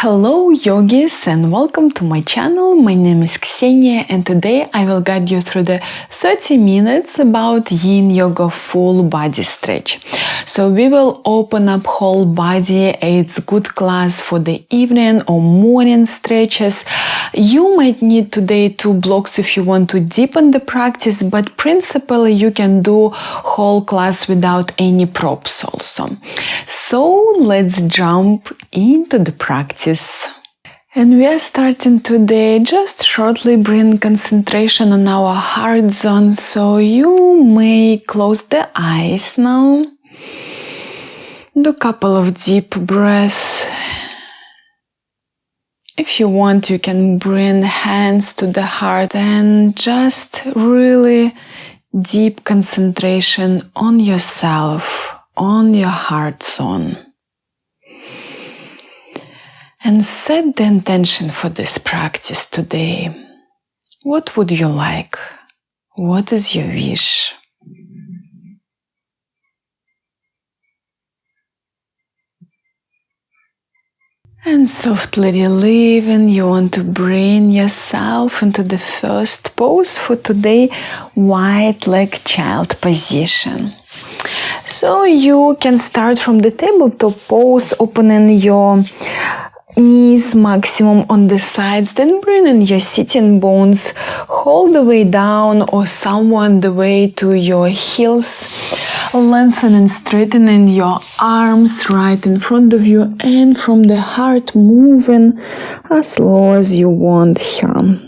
Hello yogis and welcome to my channel. My name is Xenia and today I will guide you through the 30 minutes about yin yoga full body stretch. So we will open up whole body. It's good class for the evening or morning stretches. You might need today 2 blocks if you want to deepen the practice, but principally you can do whole class without any props also. So let's jump into the practice. And we are starting today. Just shortly bring concentration on our heart zone. So you may close the eyes now. Do a couple of deep breaths. If you want, you can bring hands to the heart and just really deep concentration on yourself, on your heart zone. And set the intention for this practice today. What would you like? What is your wish? And softly relieving, you want to bring yourself into the first pose for today, wide leg child position. So you can start from the tabletop pose, opening your knees maximum on the sides, then bring in your sitting bones all the way down or somewhere the way to your heels, lengthening, straightening your arms right in front of you, and from the heart moving as low as you want here.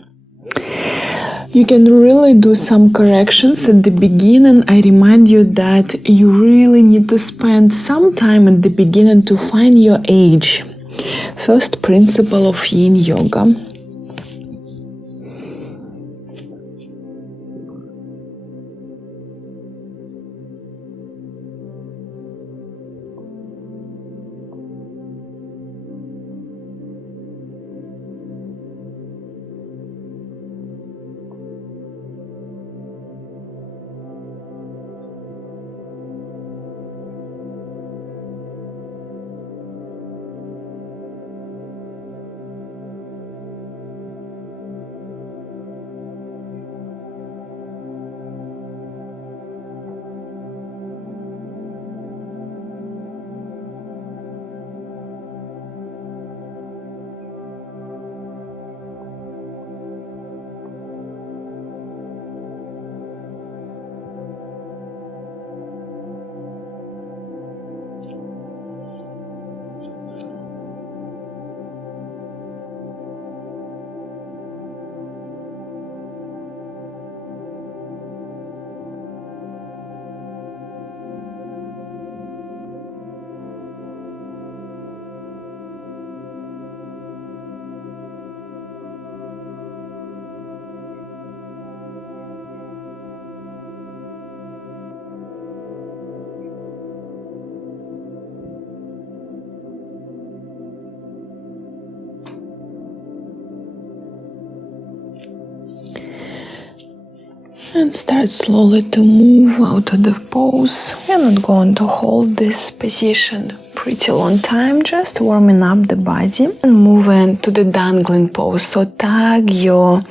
You can really do some corrections at the beginning. I remind you that you really need to spend some time at the beginning to find your age. First principle of yin yoga. And start slowly to move out of the pose. You're not going to hold this position pretty long time, just warming up the body and moving to the dangling pose. So tag your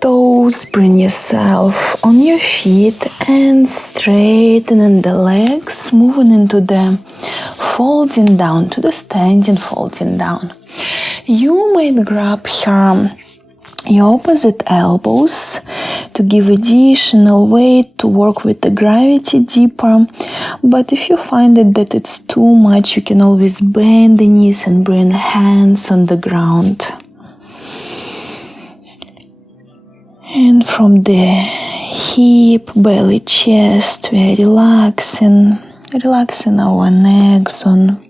toes, bring yourself on your feet and straightening the legs, moving into the folding down, to the standing folding down. You might grab here your opposite elbows to give additional weight to work with the gravity deeper. But if you find that it's too much, you can always bend the knees and bring hands on the ground. And from the hip, belly, chest, we are relaxing our neck zone.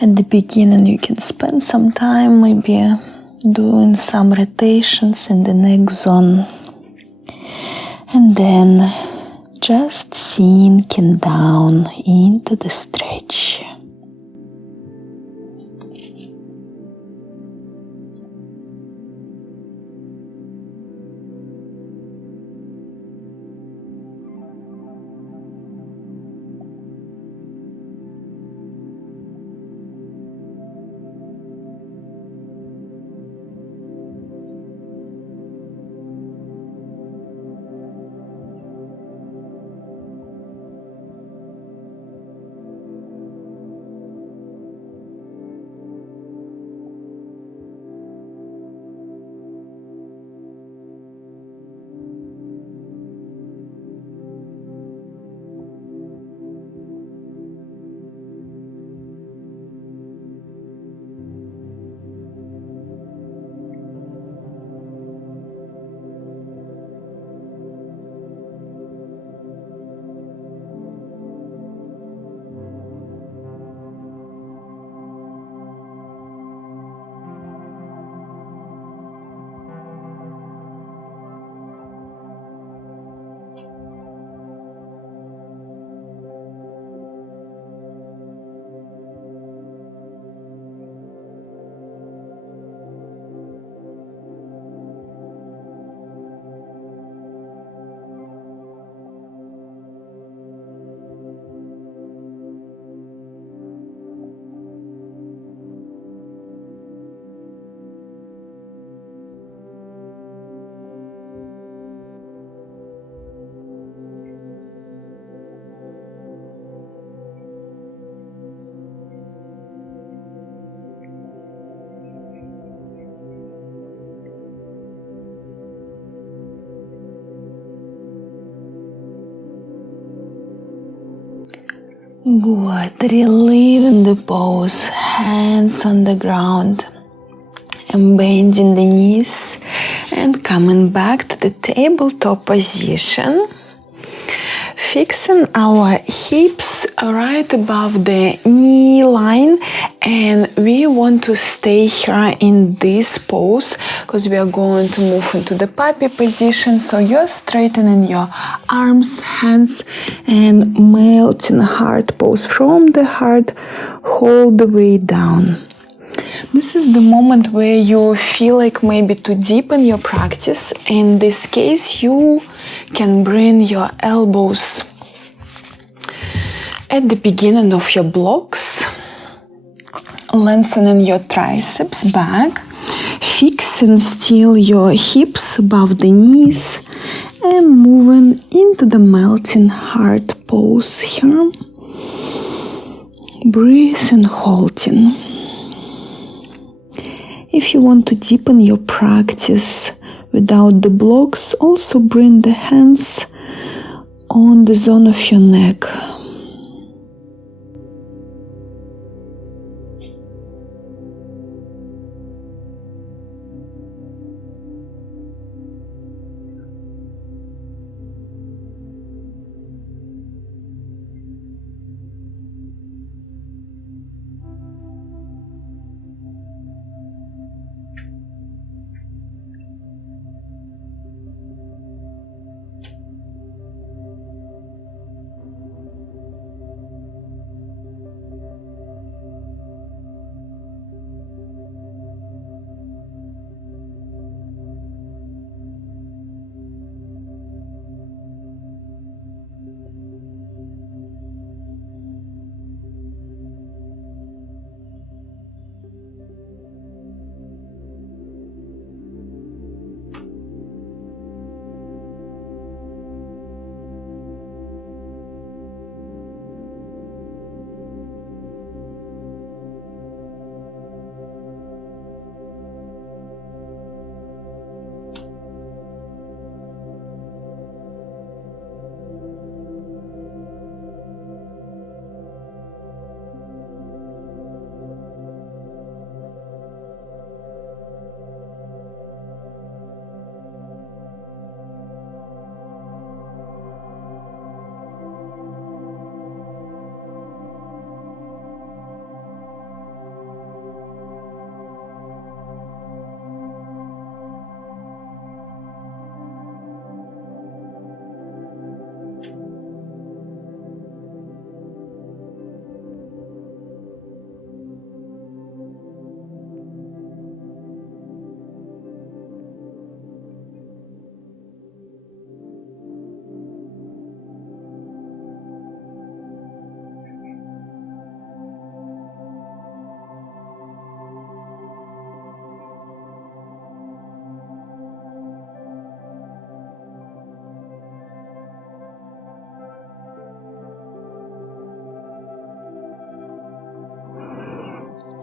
At the beginning, you can spend some time maybe doing some rotations in the neck zone, and then just sinking down into the stretch. Good. Relieving the pose, hands on the ground, and bending the knees and coming back to the tabletop position. Fixing our hips right above the knee line, and we want to stay here in this pose because we are going to move into the puppy position. So you're straightening your arms, hands, and melting heart pose from the heart all the way down. This is the moment where you feel like maybe to deepen your practice. In this case, you can bring your elbows at the beginning of your blocks, lengthening your triceps back, fixing still your hips above the knees, and moving into the melting heart pose here. Breathe and holding. If you want to deepen your practice without the blocks, also bring the hands on the zone of your neck.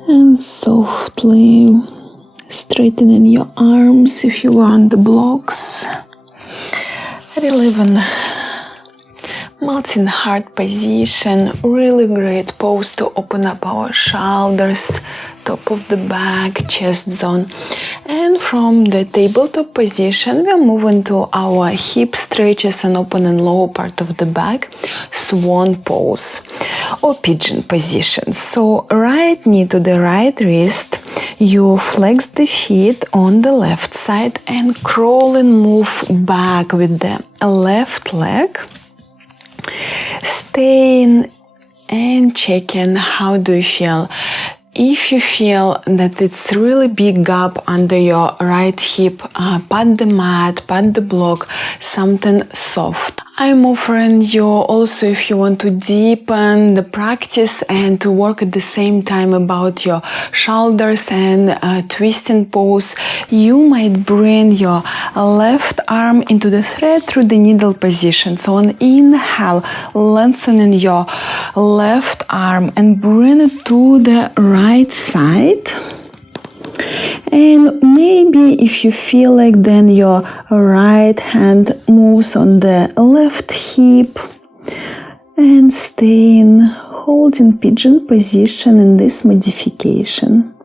And softly straightening your arms if you want the blocks. Relieving melting heart position. Really great pose to open up our shoulders, top of the back, chest zone. And from the tabletop position, we're moving to our hip stretches and opening lower part of the back, swan pose or pigeon position. So right knee to the right wrist, you flex the feet on the left side and crawl and move back with the left leg. Staying and checking how do you feel. If you feel that it's really big gap under your right hip, pat the mat, pat the block, something soft. I'm offering you also, if you want to deepen the practice and to work at the same time about your shoulders and twisting pose, you might bring your left arm into the thread through the needle position. So on inhale, lengthening your left arm and bring it to the right side. And maybe if you feel like, then your right hand moves on the left hip and staying holding pigeon position in this modification.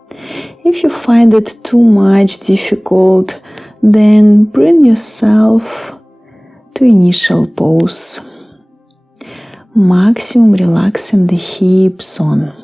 If you find it too much difficult, then bring yourself to initial pose. Maximum relaxing the hips on.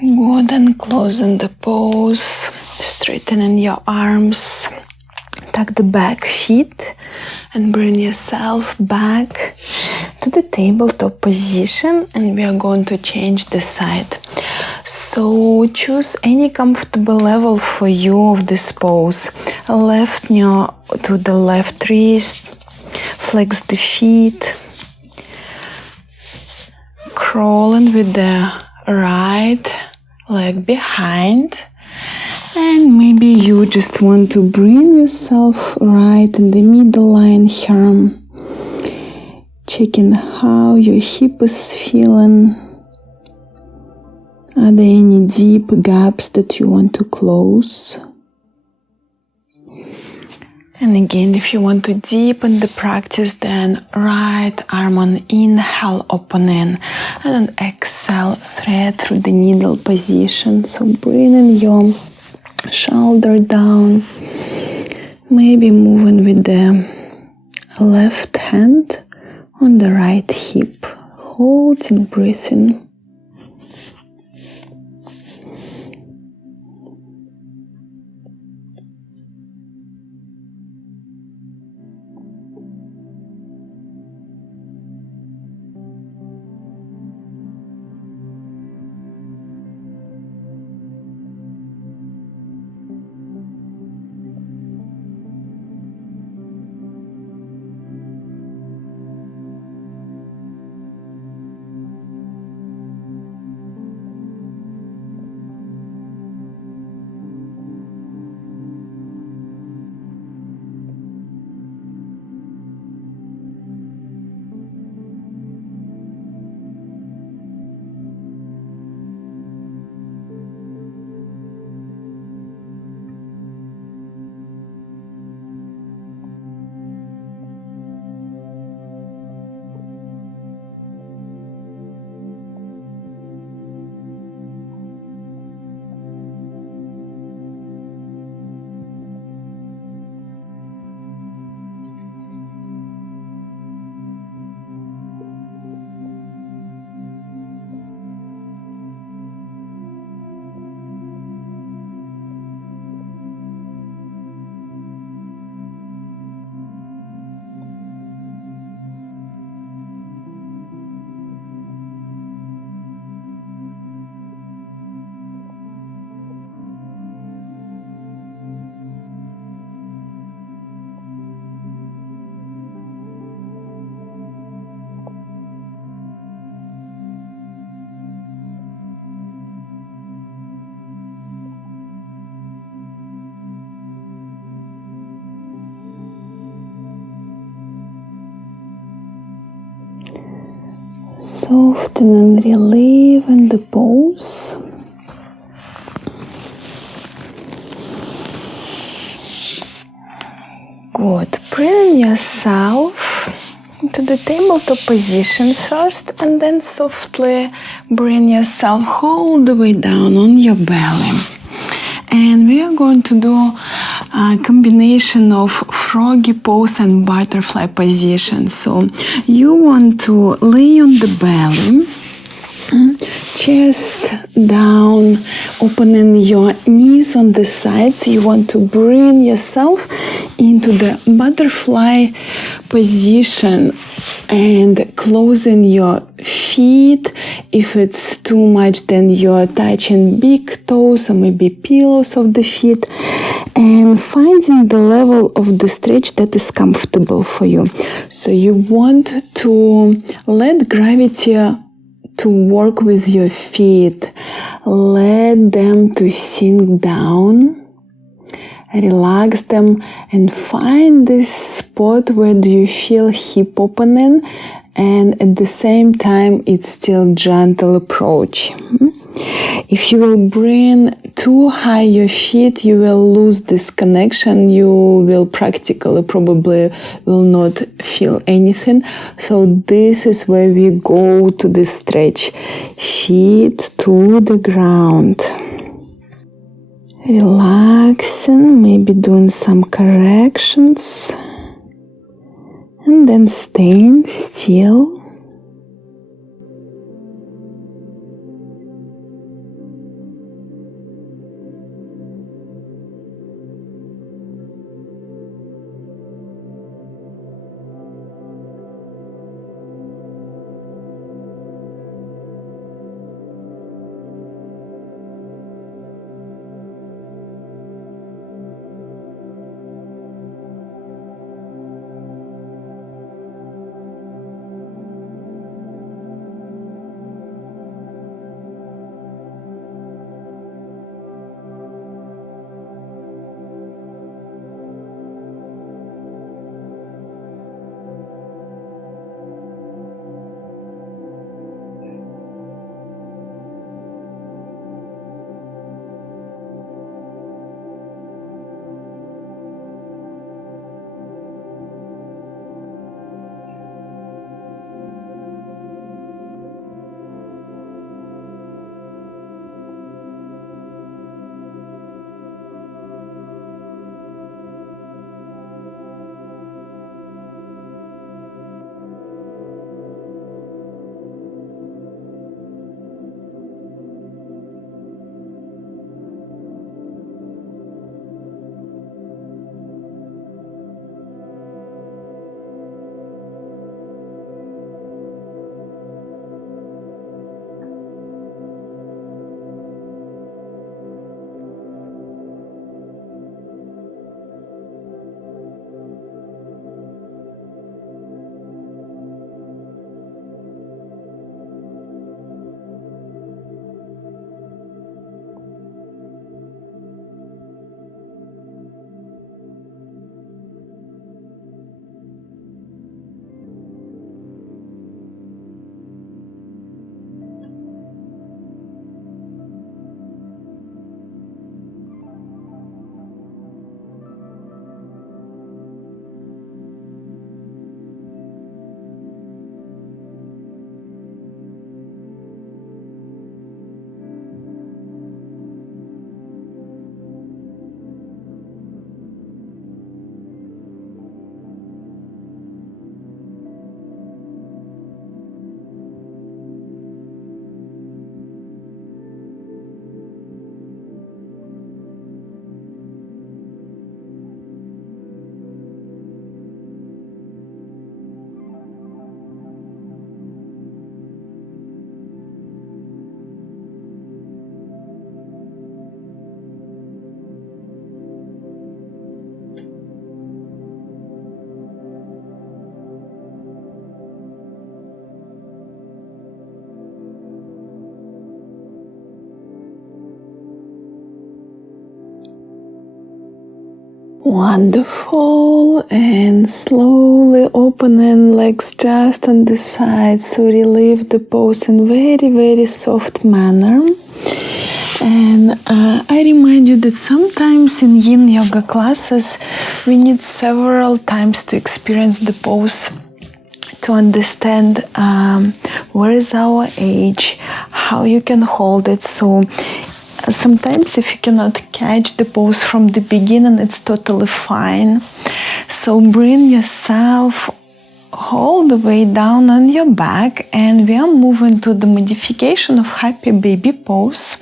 Good, and closing the pose, straightening your arms, tuck the back feet and bring yourself back to the tabletop position, and we are going to change the side. So choose any comfortable level for you of this pose. Left knee to the left wrist, flex the feet, crawling with the right leg behind, and maybe you just want to bring yourself right in the middle line here, checking how your hip is feeling. Are there any deep gaps that you want to close? And again, if you want to deepen the practice, then right arm on inhale, open in, and then exhale, thread through the needle position. So bringing your shoulder down, maybe moving with the left hand on the right hip, holding, breathing. Soften and relieve in the pose. Good. Bring yourself to the tabletop position first, and then softly bring yourself all the way down on your belly. And we are going to do a combination of froggy pose and butterfly position. So you want to lay on the belly, chest down, opening your knees on the sides. You want to bring yourself into the butterfly position and closing your feet. If it's too much, then you're touching big toes or maybe pillows of the feet, and finding the level of the stretch that is comfortable for you. So you want to let gravity to work with your feet. Let them to sink down. Relax them and find this spot where do you feel hip opening, and at the same time it's still gentle approach. If you will bring too high your feet, you will lose this connection. You will practically probably will not feel anything. So this is where we go to the stretch. Feet to the ground. Relaxing, maybe doing some corrections. And then staying still. Wonderful. And slowly opening legs just on the side. So relieve the pose in very, very soft manner. And I remind you that sometimes in yin yoga classes we need several times to experience the pose, to understand where is our age, how you can hold it. So sometimes if you cannot catch the pose from the beginning, it's totally fine. So bring yourself all the way down on your back, and we are moving to the modification of happy baby pose.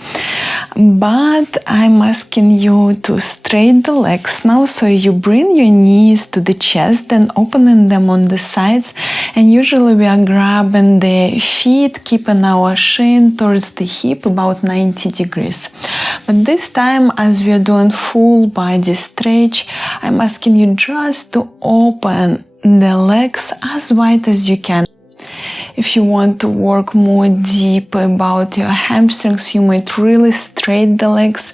But I'm asking you to straighten the legs now, so you bring your knees to the chest and opening them on the sides, and usually we are grabbing the feet, keeping our shin towards the hip about 90 degrees. But this time, as we are doing full body stretch, I'm asking you just to open the legs as wide as you can. If you want to work more deep about your hamstrings, you might really straighten the legs,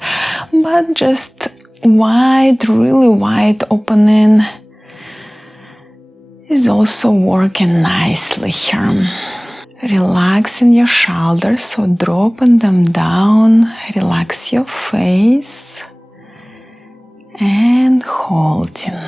but just wide, really wide opening is also working nicely here. Relaxing your shoulders, so dropping them down, relax your face and holding.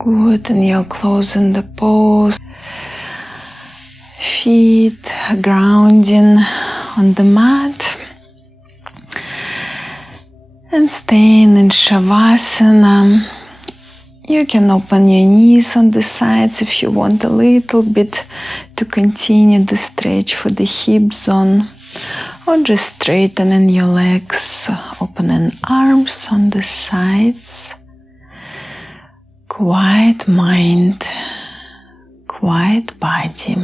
Good, and you're closing the pose. Feet grounding on the mat. And staying in Shavasana. You can open your knees on the sides if you want a little bit to continue the stretch for the hip zone. Or just straightening your legs, opening arms on the sides. Quiet mind, quiet body.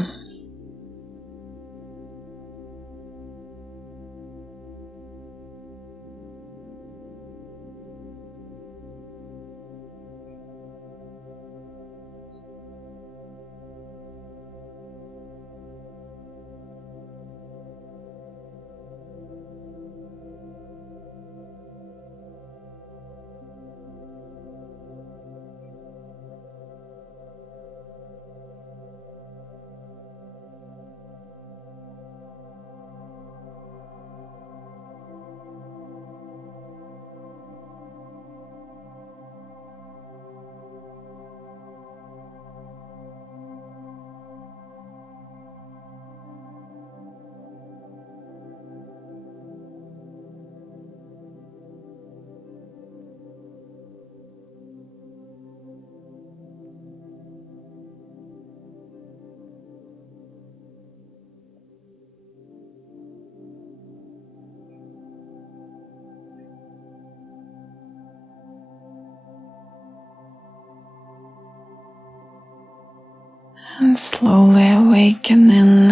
And slowly awakening,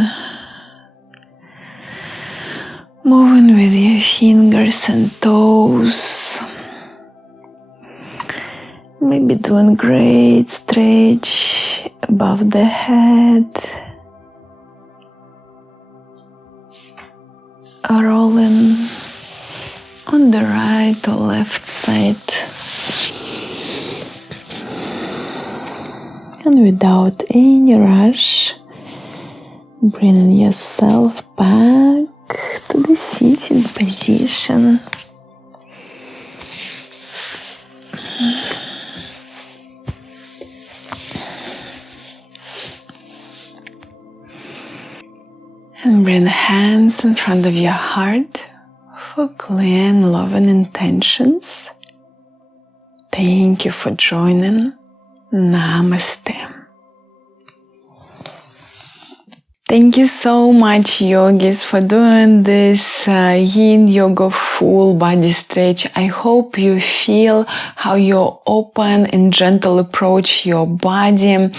moving with your fingers and toes, maybe doing great stretch above the head, rolling on the right or left side. And without any rush, bringing yourself back to the sitting position. And bring the hands in front of your heart for clear and loving intentions. Thank you for joining. Namaste. Thank you so much, yogis, for doing this yin yoga full body stretch. I hope you feel how you open and gentle approach your body.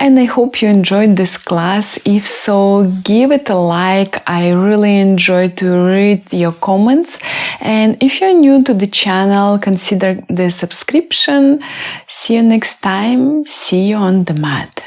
And I hope you enjoyed this class. If so, give it a like. I really enjoy to read your comments. And if you're new to the channel, consider the subscription. See you next time. See you on the mat.